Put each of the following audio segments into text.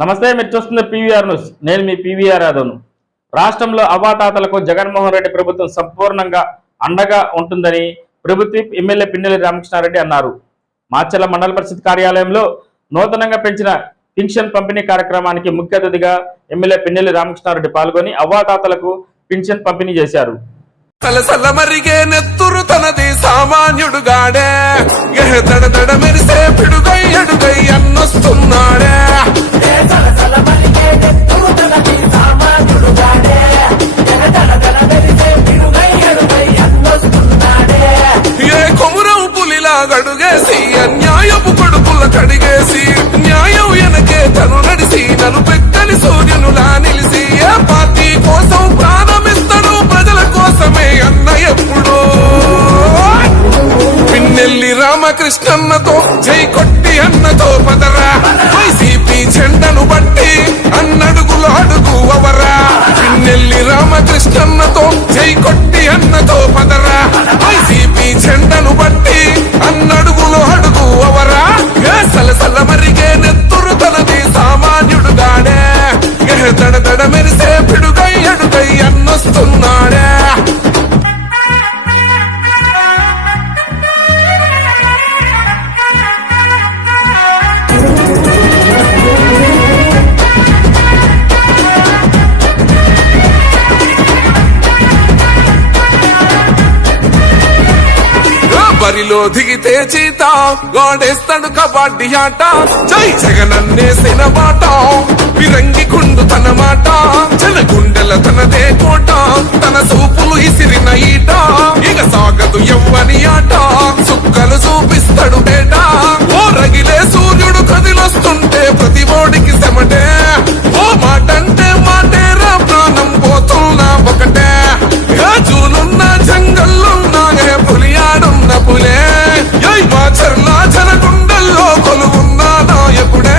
నమస్తే, మీరు చూస్తున్న పీవీఆర్ న్యూస్. నేను మీ పీవీఆర్ యాదవ్ను. రాష్ట్రంలో అవాతాతలకు జగన్మోహన్ రెడ్డి ప్రభుత్వం సంపూర్ణంగా అండగా ఉంటుందని ప్రభుత్వ ఎమ్మెల్యే పిన్నెల్లి రామకృష్ణారెడ్డి అన్నారు. మాచర్ల మండల పరిషత్ కార్యాలయంలో నూతనంగా పెంచిన పింఛన్ పంపిణీ కార్యక్రమానికి ముఖ్య అతిథిగా ఎమ్మెల్యే పిన్నెల్లి రామకృష్ణారెడ్డి పాల్గొని అవాతాతలకు పింఛన్ పంపిణీ చేశారు. మరిగే నెత్తురు తనది సామాన్యుడుగాడే దడ మెరిసే పిడుగై అడుగై అన్నొస్తున్నాడే ఏ కొమురం పులిలా గడుగేసి అన్యాయపు కొడుకుల కడిగేసి న్యాయం వెనకే తను నడిసి నన్ను పెక్కని సూర్యునులా నిలిసి ఏ పార్టీ కోసం ప్రారంభిస్తాడు ప్రజల కోసమే అన్న ఎప్పుడు పిన్నెల్లి రామకృష్ణన్నతో జై కొట్టి అన్నతో పదరా వైసీపీ జెండను బట్టి అన్నడుగులు అడుగు అవరా పిన్నెల్లి రామకృష్ణన్నతో జై కొట్టి అన్నతో పదరా వైసీపీ జెండను బట్టి అన్నడుగులు అడుగు అవరా సలసల మరిగే నెత్తురు తనది సామాన్యుడుగాడే దడ మెరిసే పిడుగై అడుగై అన్నొస్తున్నాడే బరిలో దిగితే చీత గోడేస్తాడు కబడ్డీ ఆట జై జగనన్నేసిన మాట విరంగి గుండు తన మాట జన గుండెల తనదే కోట తన సూపులు ఇసిరిన ఈట ఇక సాగదు ఎవ్వని ఆట సుక్కలు చూపిస్తాడు బేట ఓ రగిలే సూర్యుడు కదిలొస్తుంటే ప్రతి ఓడికి సెమటే ఓ మాటంటే మాటేరా ప్రాణం పోతున్నా ఒకటే జూలున్న జంగల్లున్నా పులియాడున్న పులే మాచర్లా జనగుండల్లో కొలువున్న నాయకుడే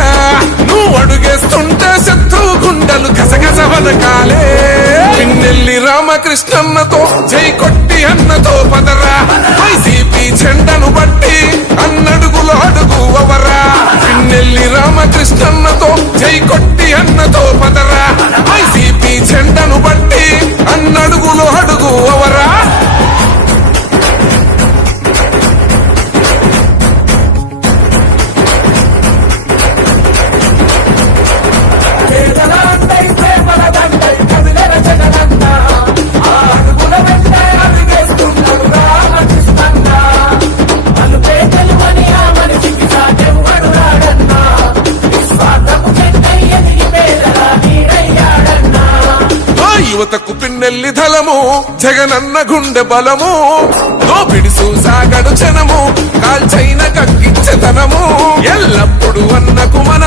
నువ్వు అడుగేస్తుంటే శత్రువు గుండెలు గసగస వనకాలే పిన్నెల్లి రామకృష్ణన్నతో జై కొట్టి అన్నతో పదరా వైసీపీ జెండను బట్టి అన్నడుగులు అడుగు అవరా పిన్నెల్లి రామకృష్ణన్నతో జై కొట్టి అన్నతో పదరా వైసీపీ జెండను బట్టి అన్నడుగులు అడుగు అవరా యువతకు పిన్నెల్లి ధలము జగనన్న గుండె బలము దోపిడి సాగడు జనము కాల్చైన కక్కించెతనము ఎల్లప్పుడు అన్నకు మన